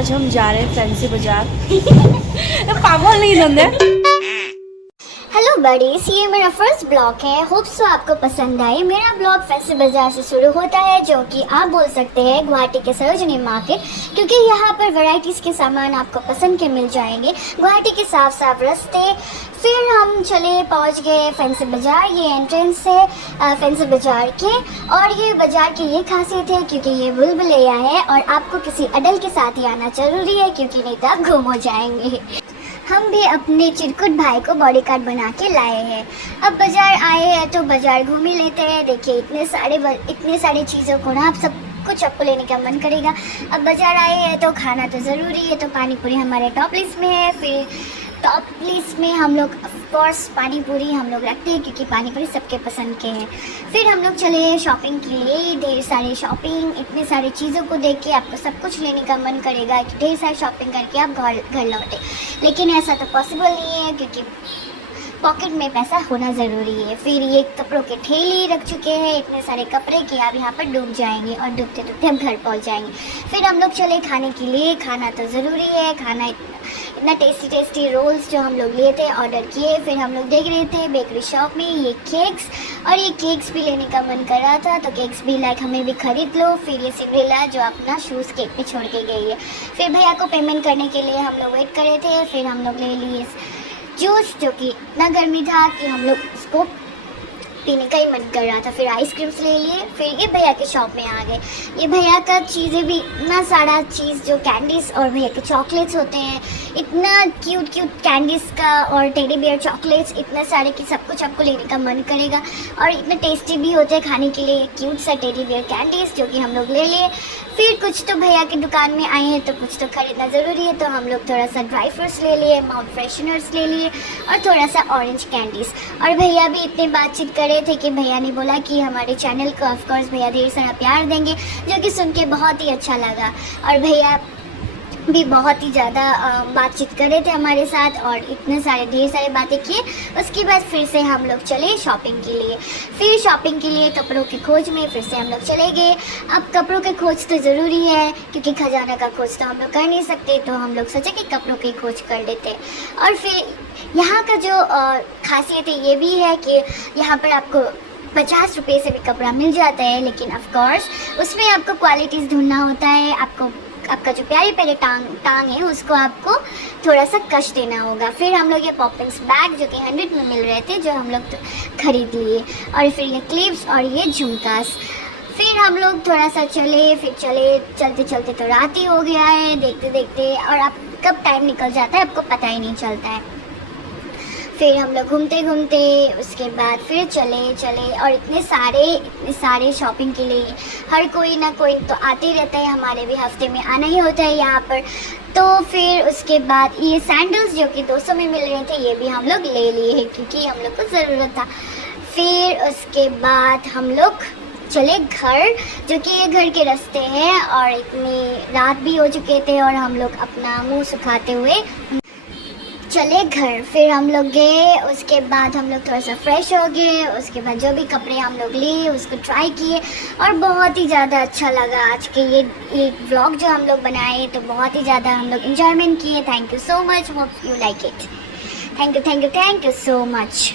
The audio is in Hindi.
आज हम जा रहे हैं फैंसी बाजार। पागल नहीं धंधे। हेलो बडीज, ये मेरा फर्स्ट ब्लॉग है। होप सो आपको पसंद आए। मेरा ब्लॉग फैंसी बाजार से शुरू होता है, जो कि आप बोल सकते हैं गुवाहाटी के सरोजनी मार्केट, क्योंकि यहाँ पर वैरायटीज़ के सामान आपको पसंद के मिल जाएंगे। गुवाहाटी के साफ साफ रास्ते। फिर हम चले पहुँच गए फैंसी बाजार। ये एंट्रेंस है फैंसी बाजार के, और ये बाजार की ये खासियत है क्योंकि ये बुलबुलैया है और आपको किसी अडल्ट के साथ ही आना जरूरी है, क्योंकि नहीं तो आप गुम हो जाएंगे। हम भी अपने चिरकुट भाई को बॉडी कार्ड बना के लाए हैं। अब बाजार आए हैं तो बाजार घूम ही लेते हैं। देखिए इतने सारे चीज़ों को ना, आप सब कुछ आपको लेने का मन करेगा। अब बाजार आए हैं तो खाना तो ज़रूरी है, तो पानी पूरी हमारे टॉप लिस्ट में है। फिर टॉप लिस्ट में हम लोग ऑफकोर्स पानी पूरी हम लोग रखते हैं, क्योंकि पानी पूरी सबके पसंद के हैं। फिर हम लोग चले शॉपिंग के लिए। ढेर सारी शॉपिंग, इतने सारी चीज़ों को देख के आपको सब कुछ लेने का मन करेगा कि ढेर सारी शॉपिंग करके आप घर लौटे, लेकिन ऐसा तो पॉसिबल नहीं है, क्योंकि पॉकेट में पैसा होना ज़रूरी है। फिर ये कपड़ों के ठेले रख चुके हैं, इतने सारे कपड़े कि आप यहाँ पर डूब जाएंगे, और डूबते डूबते हम घर पहुँच जाएंगे। फिर हम लोग चले खाने के लिए। खाना तो ज़रूरी है। खाना इतना टेस्टी रोल्स जो हम लोग लिए थे, ऑर्डर किए। फिर हम लोग देख रहे थे बेकरी शॉप में ये केक्स, और ये केक्स भी लेने का मन कर रहा था, तो केक्स भी लाइक हमें भी खरीद लो। फिर ये सिंड्रेला जो अपना शूज़ केक पे छोड़ के गई है। फिर भैया को पेमेंट करने के लिए हम लोग वेट कर रहे थे। फिर हम लोग ले लिए जूस, जो कि इतना गर्मी था कि हम लोग उसको पीने का ही मन कर रहा था। फिर आइसक्रीम्स ले लिए। फिर ये भैया के शॉप में आ गए। ये भैया का चीज़ें भी इतना सारा चीज़, जो कैंडीज़ और भैया के चॉकलेट्स होते हैं, इतना क्यूट कैंडीज़ का और टेडी बियर चॉकलेट्स, इतने सारे कि सब कुछ आपको लेने का मन करेगा, और इतने टेस्टी भी होते हैं खाने के लिए क्यूट सा टेडी बियर कैंडीज़, जो कि हम लोग ले लिए। फिर कुछ तो भैया की दुकान में आए हैं तो कुछ तो खरीदना ज़रूरी है, तो हम लोग थोड़ा सा ड्राई फ्रूट्स ले लिए, माउथ फ्रेशनर्स ले लिए, और थोड़ा सा ऑरेंज कैंडीज़। और भैया भी इतने बातचीत कर रहे थे कि भैया ने बोला कि हमारे चैनल को ऑफकोर्स भैया ढेर सारा प्यार देंगे, जो कि सुन के बहुत ही अच्छा लगा। और भैया भी बहुत ही ज़्यादा बातचीत कर रहे थे हमारे साथ, और इतने सारे ढेर सारे बातें किए। उसके बाद फिर से हम लोग चले शॉपिंग के लिए। फिर शॉपिंग के लिए कपड़ों की खोज में फिर से हम लोग चले गए। अब कपड़ों की खोज तो ज़रूरी है, क्योंकि खजाना का खोज तो हम लोग कर नहीं सकते, तो हम लोग सोचे कि कपड़ों की खोज कर लेते। और फिर यहाँ का जो खासियत है ये भी है कि यहाँ पर आपको 50 रुपये से भी कपड़ा मिल जाता है, लेकिन ऑफकोर्स उसमें आपको क्वालिटीज़ ढूंढना होता है। आपका जो प्यारी प्यारी टांग है उसको आपको थोड़ा सा कश देना होगा। फिर हम लोग ये पॉपिंग्स बैग, जो कि 100 में मिल रहे थे, जो हम लोग खरीद लिए। और फिर ये क्लिप्स और ये झुमकास। फिर हम लोग थोड़ा सा चले। फिर चलते तो रात ही हो गया है, देखते देखते, और आप कब टाइम निकल जाता है आपको पता ही नहीं चलता है। फिर हम लोग घूमते उसके बाद फिर चले, और इतने सारे शॉपिंग के लिए हर कोई ना कोई तो आते ही रहता है। हमारे भी हफ्ते में आना ही होता है यहाँ पर। तो फिर उसके बाद ये सैंडल्स, जो कि 200 में मिल रहे थे, ये भी हम लोग ले लिए हैं, क्योंकि हम लोग को ज़रूरत था। फिर उसके बाद हम लोग चले घर, जो कि ये घर के रास्ते हैं, और इतनी रात भी हो चुके थे, और हम लोग अपना मुँह सुखाते हुए चले घर। फिर हम लोग गए। उसके बाद हम लोग थोड़ा सा फ्रेश हो गए। उसके बाद जो भी कपड़े हम लोग लिए उसको ट्राई किए, और बहुत ही ज़्यादा अच्छा लगा। आज के ये व्लॉग जो हम लोग बनाए, तो बहुत ही ज़्यादा हम लोग इंजॉयमेंट किए। Thank you so much, hope you like it. Thank you so much.